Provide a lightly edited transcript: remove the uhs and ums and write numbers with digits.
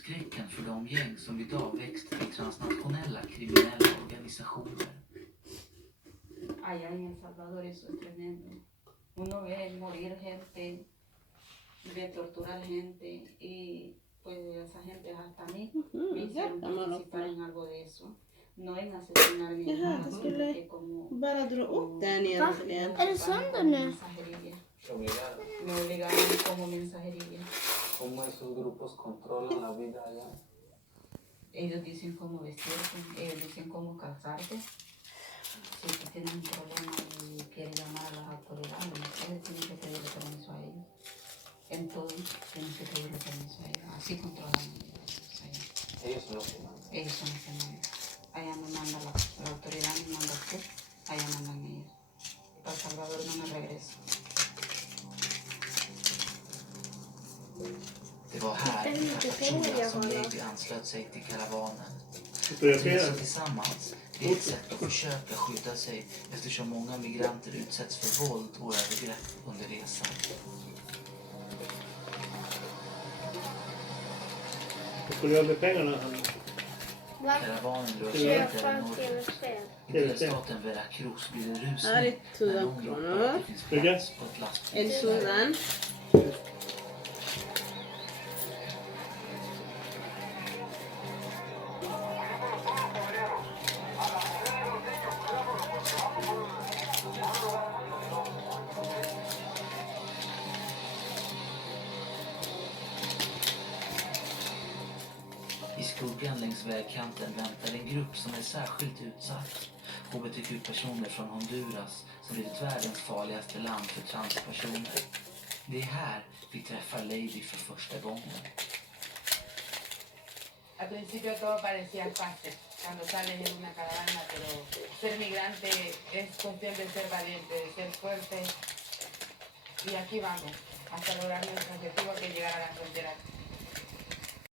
skräcken för de gäng som idag växt till transnationella kriminella organisationer. Allá en El Salvador eso es tremendo. Uno ve morir gente, ve torturar gente y pues esa gente hasta a mí me hicieron participar en algo de eso. No en asesinar ni en nada, sino que como... Bara dra upp den egentligen. Är det sönder nu? Me obligaron como mensajería. ¿Cómo esos grupos controlan la vida allá? Ellos dicen cómo vestirte, ellos dicen cómo casarte. Si tú tienes un problema y quieres llamar a las autoridades, ustedes tienen que pedirle permiso a ellos. En todo tienen que pedirle permiso a ellos. Así controlan ellos allá. Ellos son los que mandan. Ellos son los que mandan. Allá me manda la autoridad, me manda usted, allá mandan ellos. Para El Salvador no me regreso. Det var här Pachola som Leiby anslöt sig till karavanen. Att resa tillsammans är ett sätt att försöka skydda sig eftersom många migranter utsätts för våld och övergrepp under resan. Vad skulle du göra med pengarna? Karavanen rör sig vidare norrut. I delstaten Veracruz blir det Här är rusning när 1000 långt kronor. det finns plats på ett lastbil. En sådan. I skuggan längs vägkanten väntar en grupp som är särskilt utsatt. HBTQ-personer från Honduras som blivit världens farligaste land för transpersoner. Det är här vi träffar Leiby för första gången. Al principio todo parecía fácil cuando sales en una caravana, pero ser migrante es cuestión de ser valiente, de ser fuerte. Y aquí vamos, hasta lograr nuestro objetivo que es llegar a la frontera.